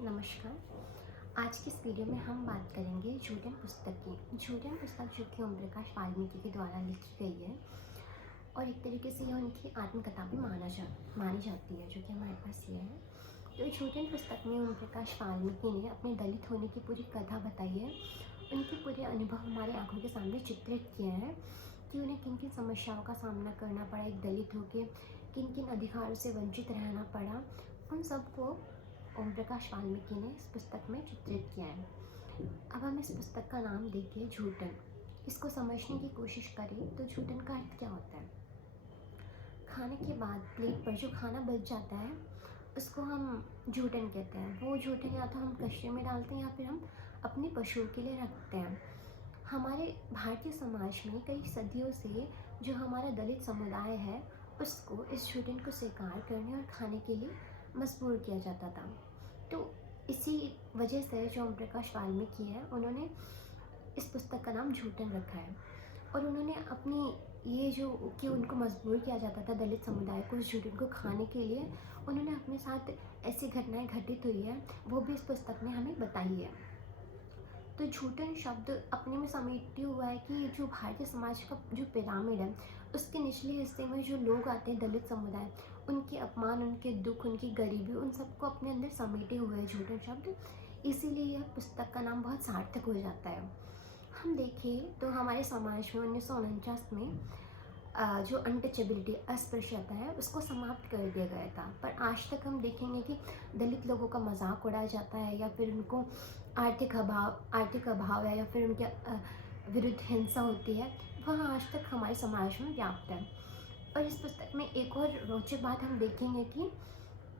नमस्कार। आज की इस वीडियो में हम बात करेंगे झूठन पुस्तक की। झूठन पुस्तक जो कि ओम प्रकाश वाल्मीकि के द्वारा लिखी गई है और एक तरीके से यह उनकी आत्मकथा भी मानी जाती है, जो कि हमारे पास ये है। तो झूठन पुस्तक में ओम प्रकाश वाल्मीकि ने अपने दलित होने की पूरी कथा बताई है। उनके पूरे अनुभव हमारे आंखों के सामने चित्रित किए हैं कि उन्हें किन किन समस्याओं का सामना करना पड़ा, एक दलित होकर किन किन अधिकारों से वंचित रहना पड़ा। उन सबको ओम प्रकाश वाल्मीकि ने इस पुस्तक में चित्रित किया है। अब हम इस पुस्तक का नाम देखें झूठन। इसको समझने की कोशिश करें तो झूठन का अर्थ क्या होता है। खाने के बाद प्लेट पर जो खाना बच जाता है उसको हम झूठन कहते हैं। वो झूठन या तो हम कचरे में डालते हैं या फिर हम अपने पशुओं के लिए रखते हैं। हमारे भारतीय समाज में कई सदियों से जो हमारा दलित समुदाय है उसको इस झूठन को स्वीकार करने और खाने के लिए मजबूर किया जाता था। तो इसी वजह से जो ओम प्रकाश वाल्मीकि है उन्होंने इस पुस्तक का नाम झूठन रखा है। और उन्होंने अपनी ये जो कि उनको मजबूर किया जाता था दलित समुदाय को इस झूठन को खाने के लिए, उन्होंने अपने साथ ऐसी घटनाएं घटित हुई है वो भी इस पुस्तक में हमें बताई है। तो झूठन शब्द अपने में समेटे हुआ है कि जो भारतीय समाज का जो पिरामिड है उसके निचले हिस्से में जो लोग आते हैं दलित समुदाय, उनके अपमान, उनके दुख, उनकी गरीबी, उन सबको अपने अंदर समेटे हुए है झूठन शब्द। इसीलिए यह पुस्तक का नाम बहुत सार्थक हो जाता है। हम देखें तो हमारे समाज में 1949 में जो अनटचेबिलिटी, अस्पृश्यता है उसको समाप्त कर दिया गया था। पर आज तक हम देखेंगे कि दलित लोगों का मजाक उड़ाया जाता है या फिर उनको आर्थिक अभाव है या फिर उनके विरुद्ध हिंसा होती है, वह आज तक हमारे समाज में व्याप्त है। और इस पुस्तक में एक और रोचक बात हम देखेंगे कि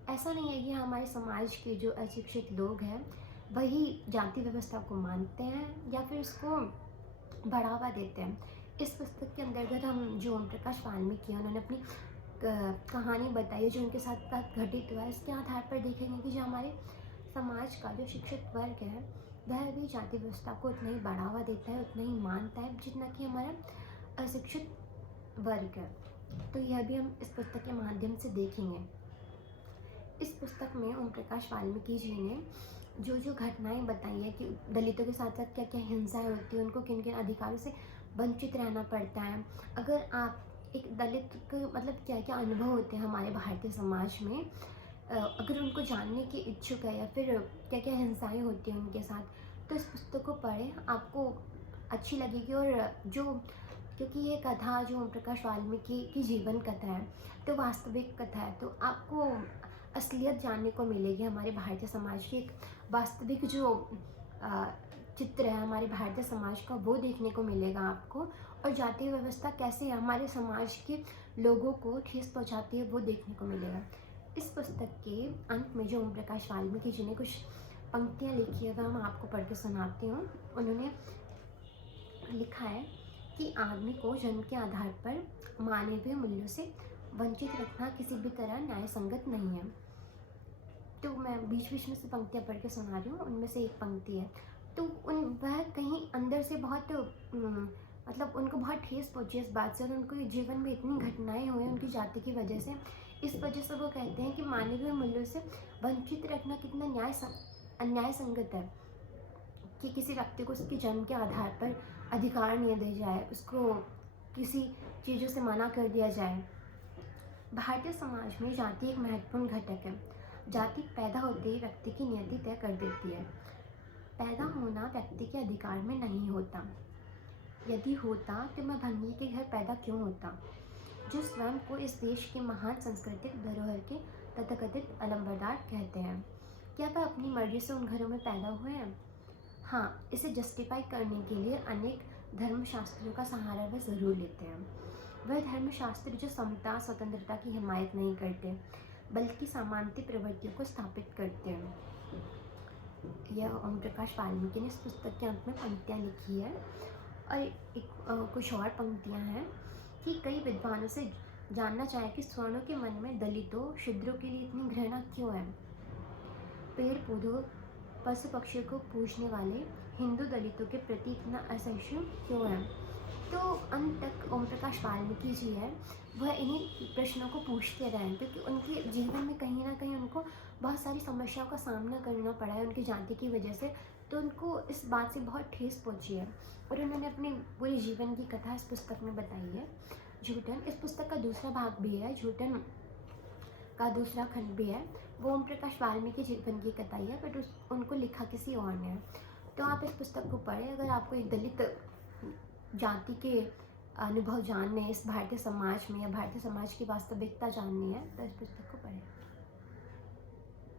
ऐसा नहीं है कि हमारे समाज के जो अशिक्षित लोग हैं वही जाति व्यवस्था को मानते हैं या फिर उसको बढ़ावा देते हैं। इस पुस्तक के अंतर्गत हम जो ओम प्रकाश वाल्मीकि हैं उन्होंने अपनी कहानी बताई है जो उनके साथ घटित हुआ है। इसके आधार पर देखेंगे कि जो हमारे समाज का जो शिक्षित वर्ग है वह भी जाति व्यवस्था को उतना ही बढ़ावा देता है, उतना ही मानता है जितना कि हमारा अशिक्षित वर्ग है। तो यह भी हम इस पुस्तक के माध्यम से देखेंगे। इस पुस्तक में ओम प्रकाश वाल्मीकि जी ने जो जो घटनाएं बताई है कि दलितों के साथ साथ क्या क्या हिंसाएं होती है, उनको किन किन अधिकारों से वंचित रहना पड़ता है। अगर आप एक दलित के मतलब क्या क्या अनुभव होते हैं हमारे भारतीय समाज में, अगर उनको जानने की इच्छुक है या फिर क्या क्या हिंसाएं होती हैं उनके साथ, तो इस पुस्तक को पढ़ें, आपको अच्छी लगेगी। और जो क्योंकि ये कथा जो ओम प्रकाश वाल्मीकि की जीवन कथा है तो वास्तविक कथा है, तो आपको असलियत जानने को मिलेगी। हमारे भारतीय समाज की एक वास्तविक जो चित्र है हमारे भारतीय समाज का वो देखने को मिलेगा आपको। और जातीय व्यवस्था कैसे हमारे समाज के लोगों को ठेस पहुंचाती है वो देखने को मिलेगा। इस पुस्तक के अंत में जो ओम प्रकाश वाल्मीकि जी ने कुछ पंक्तियाँ लिखी है वह मैं आपको पढ़ के सुनाती हूँ। उन्होंने लिखा है कि आदमी को जन्म के आधार पर मानवीय मूल्यों से वंचित रखना किसी भी तरह न्याय संगत नहीं है। तो मैं बीच बीच में से पंक्तियाँ पढ़ के सुना रही हूँ, उनमें से एक पंक्ति है। तो वह कहीं अंदर से बहुत मतलब उनको बहुत ठेस पहुँची इस बात से और उनको जीवन में इतनी घटनाएं हुई उनकी जाति की वजह से। इस वजह से वो कहते हैं कि मानवीय मूल्यों से वंचित रखना कितना अन्याय संगत है कि किसी व्यक्ति को उसके जन्म के आधार पर अधिकार नहीं दिया जाए, उसको किसी चीज़ों से मना कर दिया जाए। भारतीय समाज में जाति एक महत्वपूर्ण घटक है। जाति पैदा होते ही व्यक्ति की नियति तय कर देती है। पैदा होना व्यक्ति के अधिकार में नहीं होता। यदि होता तो मैं भंगी के घर पैदा क्यों होता, जो स्वयं को इस देश के महान सांस्कृतिक धरोहर के तथाकथित अलंबरदार कहते हैं। क्या वह अपनी मर्जी से उन घरों में पैदा हुए हैं? हाँ, इसे जस्टिफाई करने के लिए अनेक धर्मशास्त्रों का सहारा वह ज़रूर लेते हैं। वह धर्मशास्त्र जो समता स्वतंत्रता की हिमायत नहीं करते बल्कि समानता प्रवृत्तियों को स्थापित करते हैं। यह ओम प्रकाश वाल्मीकि ने इस पुस्तक के अंत में पंक्तियाँ लिखी है। और कुछ और पंक्तियाँ हैं कि कई विद्वानों से जानना चाहे कि स्वर्णों के मन में दलितों शूद्रों के लिए इतनी घृणा क्यों है। पेड़ पौधों पशु पक्षियों को पूजने वाले हिंदू दलितों के प्रति इतना असहिष्णु क्यों है। तो अंत तक ओम प्रकाश वाल्मीकि जी है वह इन्हीं प्रश्नों को पूछते रहे, क्योंकि उनके जीवन में कहीं ना कहीं उनको बहुत सारी समस्याओं का सामना करना पड़ा है उनकी जाति की वजह से। तो उनको इस बात से बहुत ठेस पहुंची है और उन्होंने अपने पूरे जीवन की कथा इस पुस्तक में बताई है। झूठन, इस पुस्तक का दूसरा भाग भी है, झूठन का दूसरा खंड भी है। वो ओम प्रकाश वाल्मीकि जीवन की कथा ही है, बट उनको लिखा किसी और ने है। तो आप इस पुस्तक को पढ़ें। अगर आपको एक दलित जाति के अनुभव जानने, इस भारतीय समाज में या भारतीय समाज की वास्तविकता जाननी है, तो इस पुस्तक को पढ़ें।